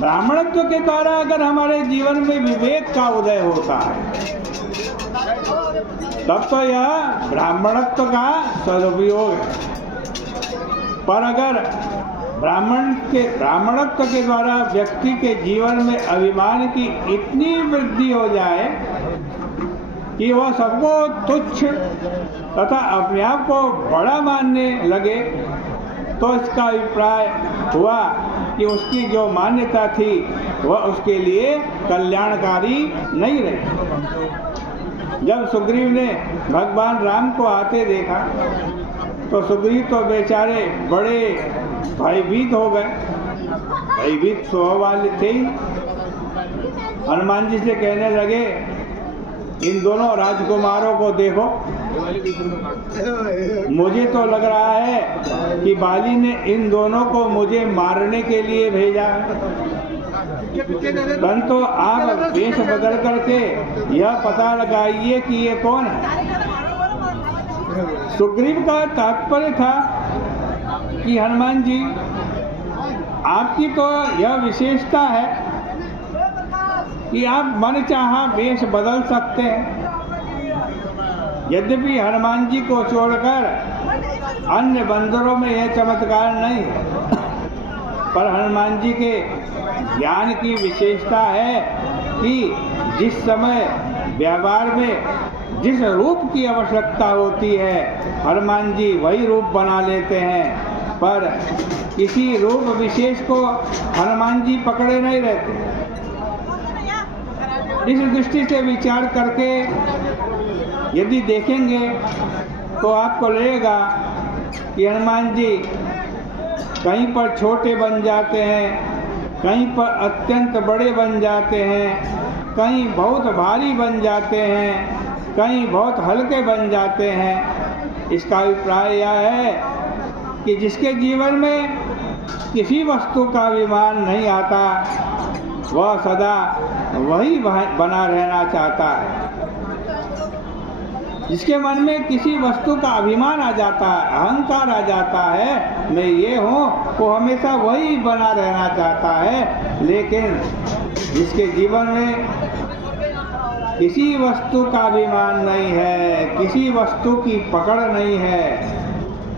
ब्राह्मणत्व के द्वारा अगर हमारे जीवन में विवेक का उदय होता है तब तो यह ब्राह्मणत्व का सदुपयोग है। पर अगर ब्राह्मणत्व के द्वारा व्यक्ति के जीवन में अभिमान की इतनी वृद्धि हो जाए कि वह सबको तुच्छ तथा अपने आप को बड़ा मानने लगे, तो इसका अभिप्राय हुआ कि उसकी जो मान्यता थी वह उसके लिए कल्याणकारी नहीं रही। जब सुग्रीव ने भगवान राम को आते देखा तो सुग्रीव तो बेचारे बड़े भयभीत हो गए, भयभीत स्वभाव वाले थे ही। हनुमान जी से कहने लगे, इन दोनों राजकुमारों को देखो, मुझे तो लग रहा है कि बाली ने इन दोनों को मुझे मारने के लिए भेजा है। परंतु आप वेश बदल करके यह पता लगाइए कि ये कौन है। सुग्रीव का तात्पर्य था कि हनुमान जी, आपकी तो यह विशेषता है कि आप मन चाहा वेश बदल सकते हैं। यद्यपि हनुमान जी को छोड़कर अन्य बंदरों में यह चमत्कार नहीं है, पर हनुमान जी के ज्ञान की विशेषता है कि जिस समय व्यवहार में जिस रूप की आवश्यकता होती है हनुमान जी वही रूप बना लेते हैं, पर किसी रूप विशेष को हनुमान जी पकड़े नहीं रहते। इस दृष्टि से विचार करके यदि देखेंगे तो आपको लगेगा कि हनुमान जी कहीं पर छोटे बन जाते हैं, कहीं पर अत्यंत बड़े बन जाते हैं, कहीं बहुत भारी बन जाते हैं, कहीं बहुत हल्के बन जाते हैं। इसका अभिप्राय यह है कि जिसके जीवन में किसी वस्तु का अभिमान नहीं आता वह सदा वही बना रहना चाहता है। जिसके मन में किसी वस्तु का अभिमान आ जाता है, अहंकार आ जाता है, मैं ये हूँ, वो हमेशा वही बना रहना चाहता है। लेकिन जिसके जीवन में किसी वस्तु का अभिमान नहीं है, किसी वस्तु की पकड़ नहीं है,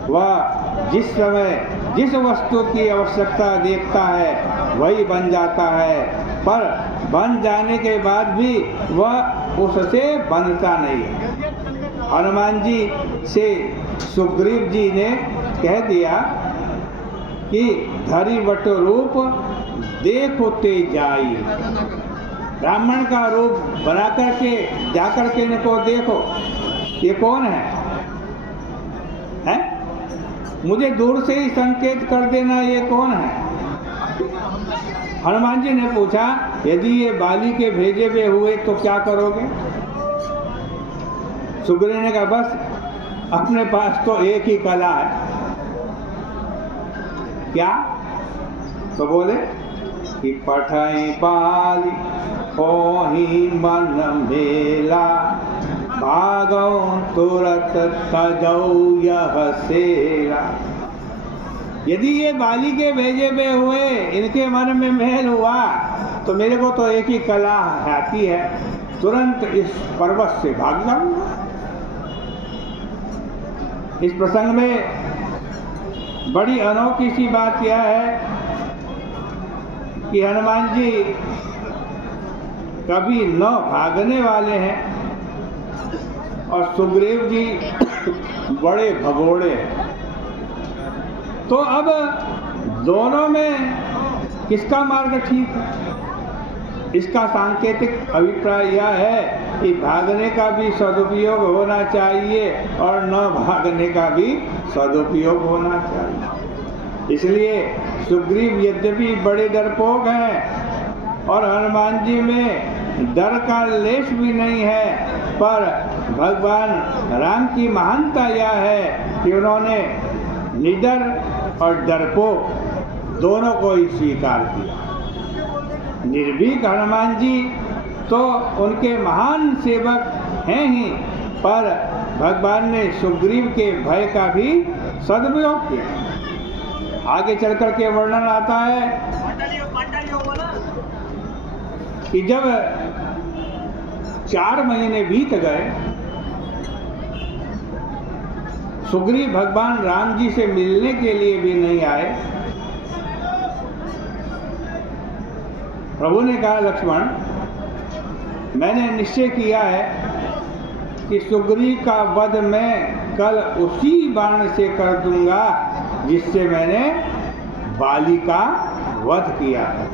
वह जिस समय जिस वस्तु की आवश्यकता देखता है वही बन जाता है, पर बन जाने के बाद भी वह उससे बनता नहीं है। हनुमान जी से सुग्रीव जी ने कह दिया कि धरि वट रूप देखोते जाई, ब्राह्मण का रूप बना करके जाकर के इनको देखो, ये कौन है? मुझे दूर से ही संकेत कर देना ये कौन है। हनुमान जी ने पूछा, यदि ये बाली के भेजे हुए हुए तो क्या करोगे? सुग्रीव ने कहा, बस अपने पास तो एक ही कला है। क्या? तो बोले कि पठाई बाली होही मन मेला, भागौ तुरत तजौ यह सेरा। यदि ये बाली के भेजे हुए हुए इनके मन में मेल हुआ तो मेरे को तो एक ही कला आती है, तुरंत इस पर्वत से भाग जाऊंगा। इस प्रसंग में बड़ी अनोखी सी बात यह है कि हनुमान जी कभी न भागने वाले हैं और सुग्रीव जी बड़े भगोड़े हैं। तो अब दोनों में किसका मार्ग ठीक है? इसका सांकेतिक अभिप्राय यह है कि भागने का भी सदुपयोग होना चाहिए और न भागने का भी सदुपयोग होना चाहिए। इसलिए सुग्रीव यद्यपि बड़े डरपोक हैं और हनुमान जी में डर का लेश भी नहीं है, पर भगवान राम की महानता यह है कि उन्होंने निडर और डरपोक दोनों को ही स्वीकार किया। निर्भीक हनुमान जी तो उनके महान सेवक हैं ही, पर भगवान ने सुग्रीव के भय का भी सदुपयोग किया। आगे चल कर के वर्णन आता है कि जब 4 महीने बीत गए, सुग्रीव भगवान राम जी से मिलने के लिए भी नहीं आए। प्रभु ने कहा, लक्ष्मण, मैंने निश्चय किया है कि सुग्रीव का वध मैं कल उसी बाण से कर दूंगा जिससे मैंने बाली का वध किया था।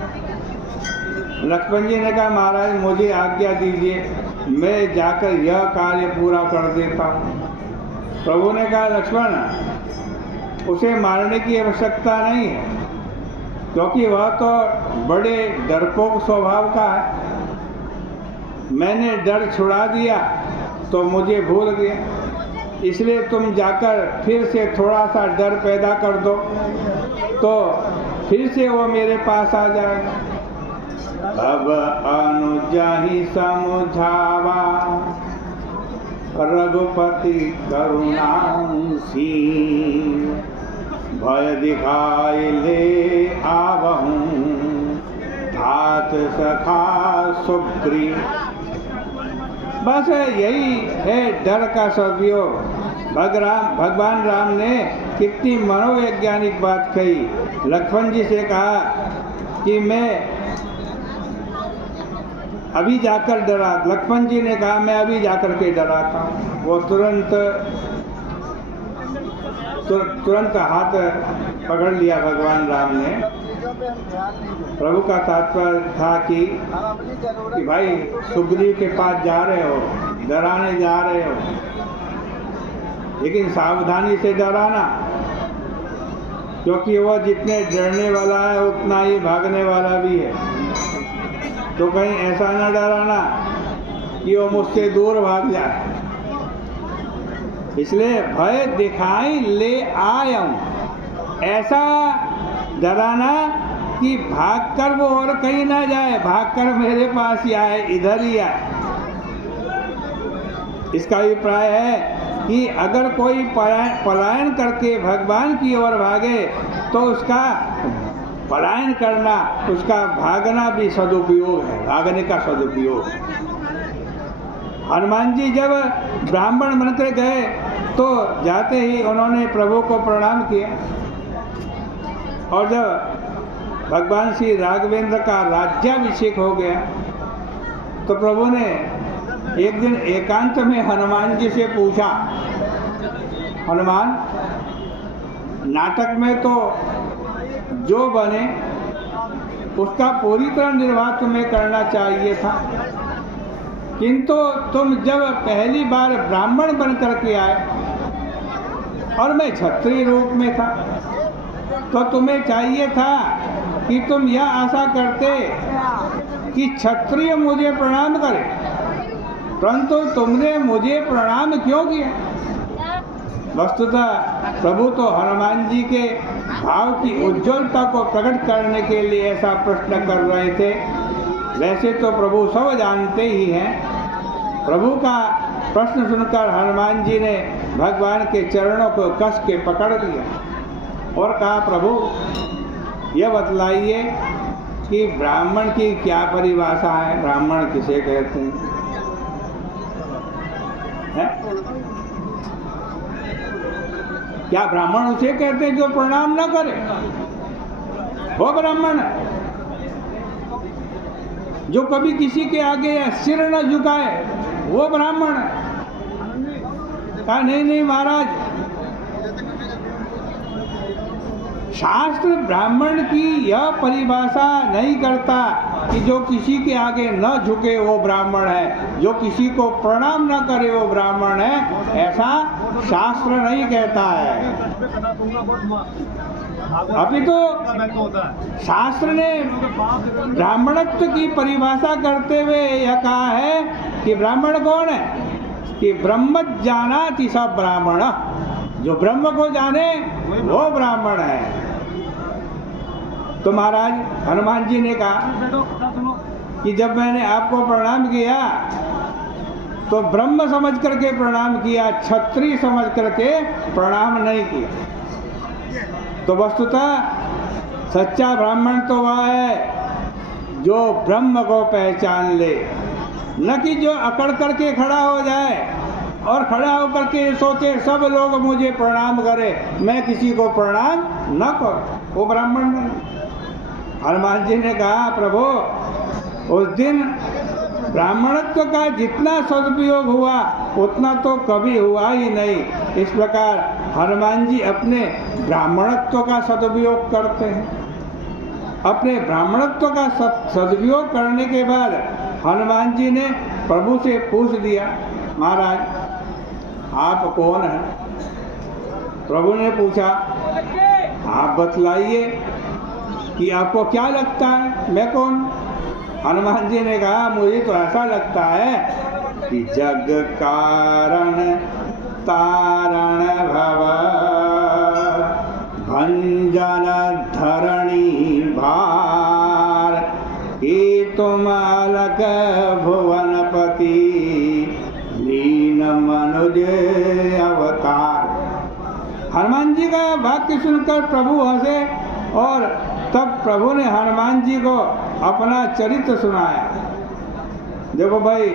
लक्ष्मण जी ने कहा, महाराज मुझे आज्ञा दीजिए, मैं जाकर यह कार्य पूरा कर देता हूँ। प्रभु ने कहा, लक्ष्मण, उसे मारने की आवश्यकता नहीं है, क्योंकि वह तो बड़े डरपोक स्वभाव का है। मैंने डर छुड़ा दिया तो मुझे भूल गया, इसलिए तुम जाकर फिर से थोड़ा सा डर पैदा कर दो तो फिर से वो मेरे पास आ जाएगा। अब अनुजाहि समझावा रघुपति करुणासी, भय दिखाई ले आवहूँ तात सखा सुग्रीव। बस यही है डर का सदुपयोग। भगवान राम ने कितनी मनोवैज्ञानिक बात कही। लक्ष्मण जी से कहा कि मैं अभी जाकर डरा। लक्ष्मण जी ने कहा, मैं अभी जाकर के डराता हूँ। वो तुरंत हाथ पकड़ लिया भगवान राम ने। प्रभु का तात्पर्य था कि भाई सुग्रीव के पास जा रहे हो, डराने जा रहे हो, लेकिन सावधानी से डराना, क्योंकि वह जितने डरने वाला है उतना ही भागने वाला भी है। तो कहीं ऐसा न डराना कि वो मुझसे दूर भाग जाए। इसलिए भय दिखाई ले आऊं, ऐसा डराना कि भागकर वो और कहीं ना जाए, भागकर मेरे पास ही आए, इधर ही आए। इसका अभिप्राय है कि अगर कोई पलायन करके भगवान की ओर भागे तो उसका पलायन करना, उसका भागना भी सदुपयोग है, भागने का सदुपयोग। हनुमान जी जब ब्राह्मण बनकर गए तो जाते ही उन्होंने प्रभु को प्रणाम किया, और जब भगवान श्री राघवेंद्र का राज्याभिषेक हो गया तो प्रभु ने एक दिन एकांत में हनुमान जी से पूछा, हनुमान, नाटक में तो जो बने उसका पूरी तरह निर्वाह तुम्हें करना चाहिए था, किंतु तुम जब पहली बार ब्राह्मण बन करके आए और मैं क्षत्रिय रूप में था, तो तुम्हें चाहिए था कि तुम यह आशा करते कि क्षत्रिय मुझे प्रणाम करे, परंतु तुमने मुझे प्रणाम क्यों किया? वस्तुतः प्रभु तो हनुमान जी के भाव की उज्ज्वलता को प्रकट करने के लिए ऐसा प्रश्न कर रहे थे। वैसे तो प्रभु सब जानते ही हैं। प्रभु का प्रश्न सुनकर हनुमान जी ने भगवान के चरणों को कस के पकड़ लिया और कहा, प्रभु यह बतलाइए कि ब्राह्मण की क्या परिभाषा है, ब्राह्मण किसे कहते हैं? क्या ब्राह्मण उसे कहते हैं जो प्रणाम न करे? वो ब्राह्मण है। जो कभी किसी के आगे सिर न झुकाए वो ब्राह्मण है। कहा, नहीं महाराज, शास्त्र ब्राह्मण की यह परिभाषा नहीं करता कि जो किसी के आगे न झुके वो ब्राह्मण है, जो किसी को प्रणाम न करे वो ब्राह्मण है, ऐसा शास्त्र नहीं कहता है। अभी तो शास्त्र ने ब्राह्मणत्व की परिभाषा करते हुए यह कहा है कि ब्राह्मण कौन है? कि ब्रह्म जानाति स ब्राह्मण, जो ब्रह्म को जाने वो ब्राह्मण है। तो महाराज हनुमान जी ने कहा कि जब मैंने आपको प्रणाम किया तो ब्रह्म समझ करके प्रणाम किया, क्षत्रिय समझ करके प्रणाम नहीं किया। तो वस्तुतः सच्चा ब्राह्मण तो वह है जो ब्रह्म को पहचान ले, न कि जो अकड़ करके खड़ा हो जाए और खड़ा होकर के सोचे सब लोग मुझे प्रणाम करें, मैं किसी को प्रणाम न करूं, वो ब्राह्मण नहीं। हनुमान जी ने कहा प्रभु उस दिन ब्राह्मणत्व का जितना सदुपयोग हुआ उतना तो कभी हुआ ही नहीं। इस प्रकार हनुमान जी अपने ब्राह्मणत्व का सदुपयोग करते हैं। अपने ब्राह्मणत्व का सदुपयोग करने के बाद हनुमान जी ने प्रभु से पूछ दिया, महाराज आप कौन हैं? प्रभु ने पूछा आप बतलाइए कि आपको क्या लगता है मैं कौन? हनुमान जी ने कहा मुझे तो ऐसा लगता है कि जग कारण तारण भव भंजन धरणी भार कि तुम अलग भुवनपति लीन मनुज अवतार। हनुमान जी का वाक्य सुनकर प्रभु हंसे और तब प्रभु ने हनुमान जी को अपना चरित्र सुनाया। देखो भाई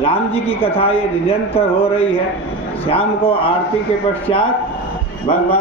राम जी की कथा ये निरंतर हो रही है। शाम को आरती के पश्चात भगवान